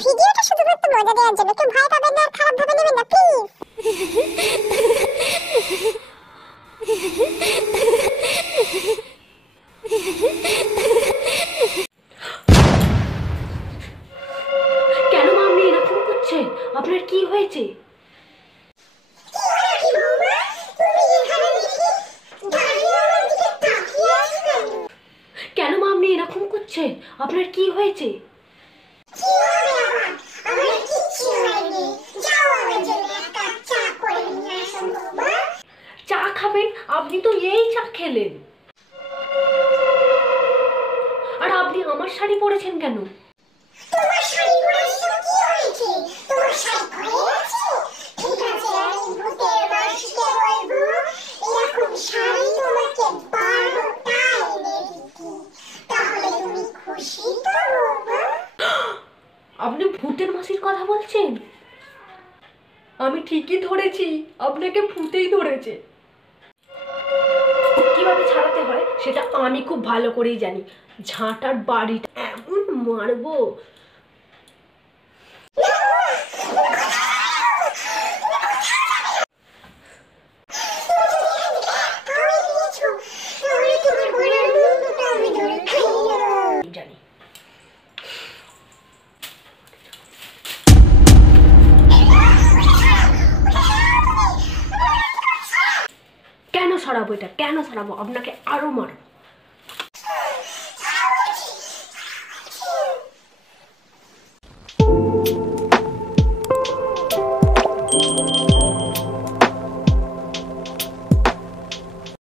ভিডিওটা শুধুমাত্র মজা দেওয়ার জন্য, কেউ ভয় পাবেন না আর খারাপ ভাবে নেবেন না প্লিজ। কেন মা আপনি এরকম করছেন? আপনার কি হয়েছে? কেন মা আপনি এরকম করছেন? আপনার কি হয়েছে? চা খাবেন? আপনি তো এই চা খেলেন। আর আপনি আমার শাড়ি পরেছেন কেন? তোমার শাড়ি পরেছি তো কি হয়েছে? তোমার শাড়ি পরে আছে, ঠিক আছে, আমি ভূতের মাসিকে বলবো এরকম শাড়ি তোমাকে 12টা এনে দিতে, তাহলে তুমি খুশি তো হবে। আপনি ভূতের মাসির কথা বলছেন? আমি ঠিকই ধরেছি, আপনাকে ভূতেই ধরেছে। কিভাবে ছাড়াতে হয় সেটা আমি খুব ভালো করেই জানি। ঝাঁটার বাড়িটা এমন মারবো। জানি কেন সরাবো এটা, কেন সরাবো? আপনাকে আরো মারবো।